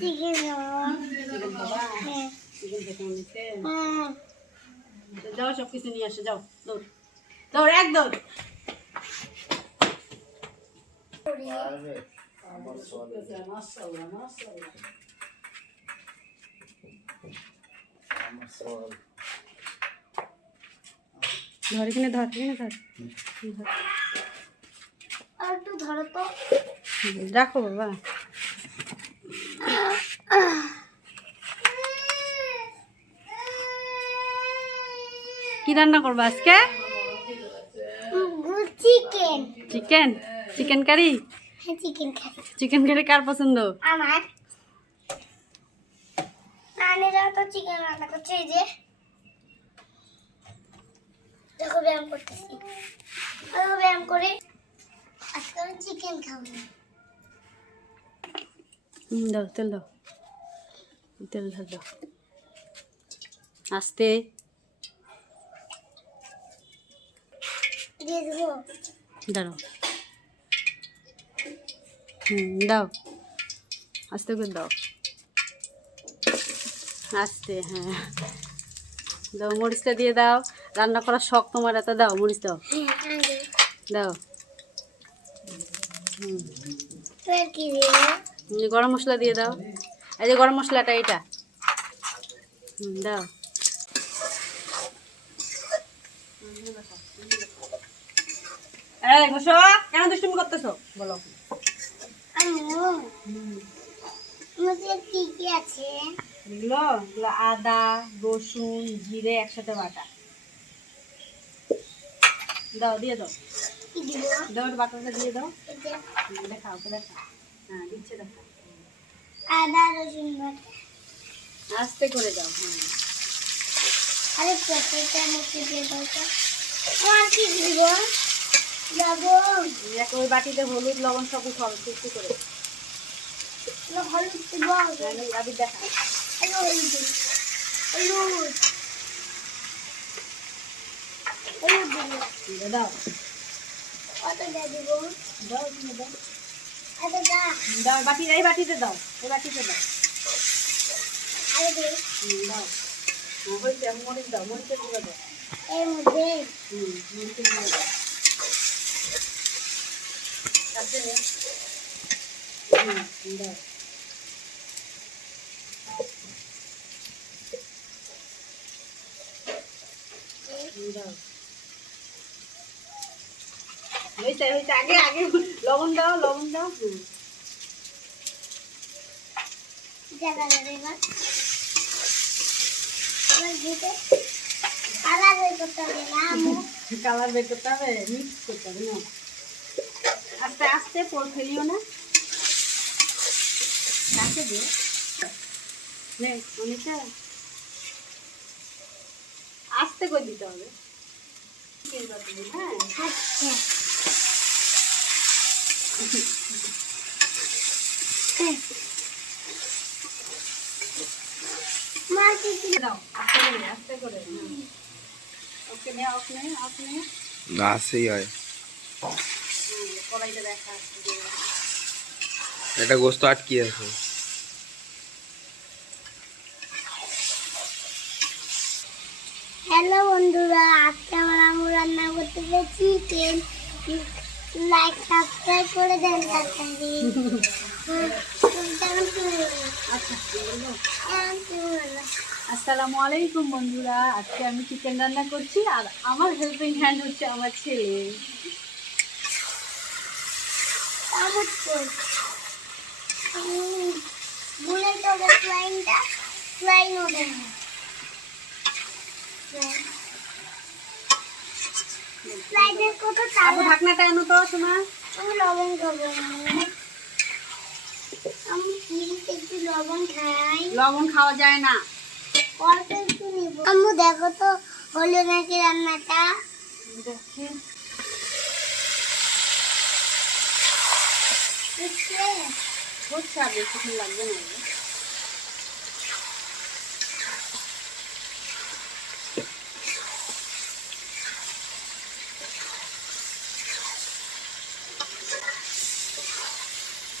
Chicken যাও সব কিছু নিয়ে আসো যাও দৌড়। দৌড় এক দৌড়। ধর এখানে ধর এখানে ধর। ধর। একটু ধরো তো। রাখো বাবা। কি রান্না করব আজকে? Chicken chicken chicken curry chicken খাই চিকেন কারি কার পছন্দ? আমার। নানিরা তো চিকেন রান্না করছে এই যে। দেখো ব্যায়াম করতেছি। দেখো ব্যায়াম করে আজকে আমি চিকেন খাব। দাও তেল দাও। তেল আস্তে। হুম দাও। আস্তে করে দাও। আস্তে হ্যাঁ। দাও মরিচটা দিয়ে দাও। রান্না করার শখ তোমার এত দাও মরিচ দাও। দাও। হুম। গরম মশলা দিয়ে দাও। এই যে গরম মশলাটা এটা। দাও। এই বসো কেন দুষ্টুমি করতেছো? বলো। আদা রসুন জিরে একসাথে বাটা। দাও দিয়ে দাও। দাও বাটাটা দিয়ে দাও। দেখাও দেখাও। হ্যাঁ দিচ্ছে দেখাও। আদা রসুন বাটা। আস্তে করে দাও হ্যাঁ। আরে পেঁপেটা মুখে দিয়ে দাও তো। আর কি দিব লবণ। এক ওই বাটিতে হলুদ লবণ সব উঠাও একটু করে। এবার হলুদ দিব হ্যাঁ, আবির দেখা। হলুদ। হলুদ। হলুদ দিব দিয়ে দাও। দিব? দাও দাও। দাও বাটি এই বাটিতে দাও এই বাটিতে দাও। দাও। হ্যাঁ, হয়েছে মরিচ দাও মরিচের গুঁড়ো দাও। হুম মরিচের গুঁড়ো দাও। হুম দাও। দাও। হয়েছে হয়েছে। আগে আগে লবণ দাও লবণ দাও। কালার হয়ে করতে হবে না কালার বের করতে হবে মিক্স করতে হবে না। আস্তে আস্তে পোল ফেলিও না। কাছে দিও নে অনেকটা। আস্তে করে দিতে হবে। হ্যাঁ এটা গোস্ত আটকে আছে। হ্যালো বন্ধুরা আজকে আমার আম্মু রান্না করতে পেরেছি চিকেন লাইক সাবস্ক্রাইব করে দেন তাড়াতাড়ি। আসসালামু আলাইকুম বন্ধুরা আজকে আমি চিকেন রান্না করছি আর আমার হেল্পিং হ্যান্ড হচ্ছে আমার ছেলে। ভুলে তো ফ্লাইংটা ফ্লাইং হবে না ফ্লাইটের কত আবু ঢাকনাটা এনো তো শোনা আমি লবণ খাব আমি প্লিজ একটু লবণ খাই লবণ খাওয়া যায় না। অল্প একটু নেব আম্মু দেখো তো হলো নাকি রান্নাটা? দেখি? হচ্ছে আর বেশিক্ষণ লাগবে না গো। সবাই চলে যা। আস্তে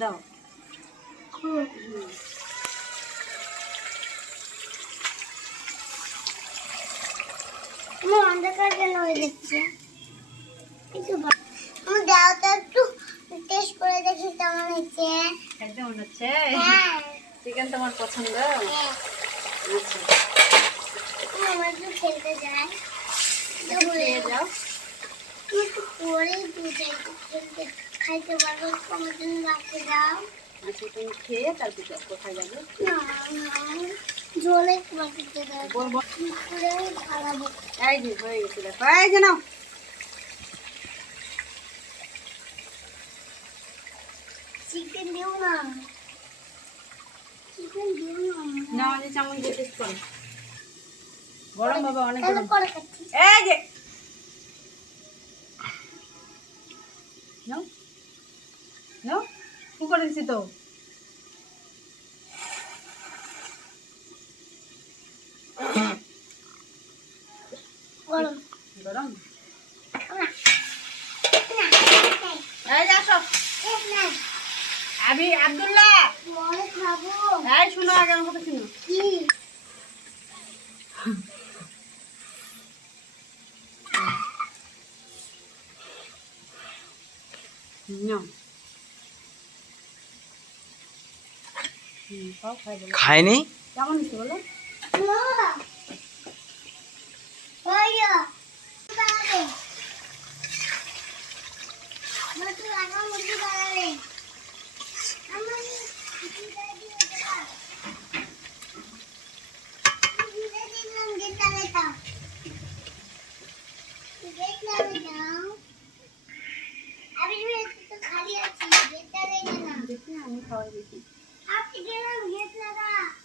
দাও অন্ধকার কেন হয়ে যাচ্ছে আমার দাও তো একটু টেস্ট করে দেখি কেমন হয়েছে খাইতে মনে হচ্ছে হ্যাঁ চিকেন তোমার পছন্দ আমার একটু খেলতে যায় যাও একটু পরেই খেলতে খাইতে পারব আমার জন্য রাখতে দাও? আচ্ছা তুমি খেয়ে তারপর যাও। কোথায় যাবে? জলে বাটিতে দাও। বলব কি করে খাওয়াবো এই যে হয়ে গেছে দেখো এই যে নাও। চিকেন দিও না। চিকেন দিও না। না আমাদের চামচ দিয়ে টেস্ট করো। গরম বাবা অনেক গরম। এই যে। নাও। নাও কি করেছি তো? গরম। গরম? না। না। আবি আব্দুল্লাহ। পরে শুনো আগে আমার কথা শুনো। কি নাও হুম খাও খাই বলো খায়নি কেমন হচ্ছে বলো ওইয়া বাড়াবে মতো আগা মুরগি বাড়াবে আমার দিদা দিয়ে দেবা দিদা দিলাম গেটা গেটা গেটা দাও আমি তো খালি আছি গেটা গেটা না দেখি আমি খাওয়াই দেখি घेतलं का